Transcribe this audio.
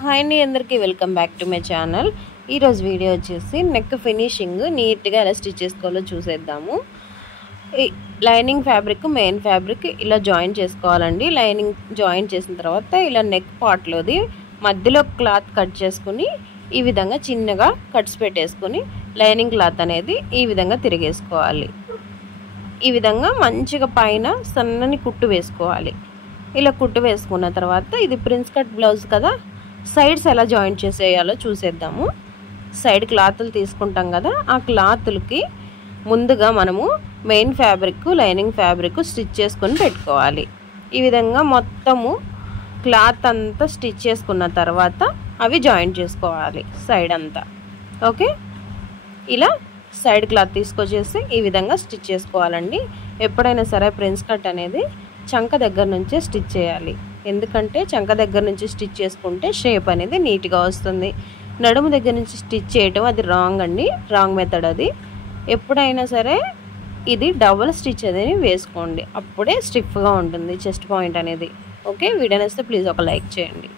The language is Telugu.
హాయ్ అండి, అందరికీ welcome back to my channel. ఈరోజు వీడియో వచ్చేసి నెక్ ఫినిషింగ్ నీట్గా ఎలా స్టిచ్ చేసుకోవాలో చూసేద్దాము. లైనింగ్ ఫ్యాబ్రిక్ మెయిన్ ఫ్యాబ్రిక్ ఇలా జాయిన్ చేసుకోవాలండి. లైనింగ్ జాయిన్ చేసిన తర్వాత ఇలా నెక్ పార్ట్లోది మధ్యలో క్లాత్ కట్ చేసుకుని ఈ విధంగా చిన్నగా కట్స్ పెట్టేసుకుని లైనింగ్ క్లాత్ అనేది ఈ విధంగా తిరిగేసుకోవాలి. ఈ విధంగా మంచిగా పైన సన్నని కుట్టు వేసుకోవాలి. ఇలా కుట్టు వేసుకున్న తర్వాత ఇది ప్రిన్స్ కట్ బ్లౌజ్ కదా, సైడ్స్ ఎలా జాయింట్ చేసేయాలో చూసేద్దాము. సైడ్ క్లాతులు తీసుకుంటాం కదా, ఆ క్లాతులకి ముందుగా మనము main fabric lining fabric stitch చేసుకొని పెట్టుకోవాలి. ఈ విధంగా మొత్తము క్లాత్ అంతా స్టిచ్ చేసుకున్న తర్వాత అవి జాయింట్ చేసుకోవాలి సైడ్ అంతా. ఓకే, ఇలా సైడ్ క్లాత్ తీసుకొచ్చేసి ఈ విధంగా స్టిచ్ చేసుకోవాలండి. ఎప్పుడైనా సరే ప్రిన్స్ కట్ అనేది చంక దగ్గర నుంచే స్టిచ్ చేయాలి. ఎందుకంటే చంక దగ్గర నుంచి స్టిచ్ చేసుకుంటే షేప్ అనేది నీట్గా వస్తుంది. నడుము దగ్గర నుంచి స్టిచ్ చేయటం అది రాంగ్ అండి, రాంగ్ మెథడ్ అది. ఎప్పుడైనా సరే ఇది డబుల్ స్టిచ్ అనేది వేసుకోండి, అప్పుడే స్టిఫ్గా ఉంటుంది చెస్ట్ పాయింట్ అనేది. ఓకే, వీడియో నచ్చితే ప్లీజ్ ఒక లైక్ చేయండి.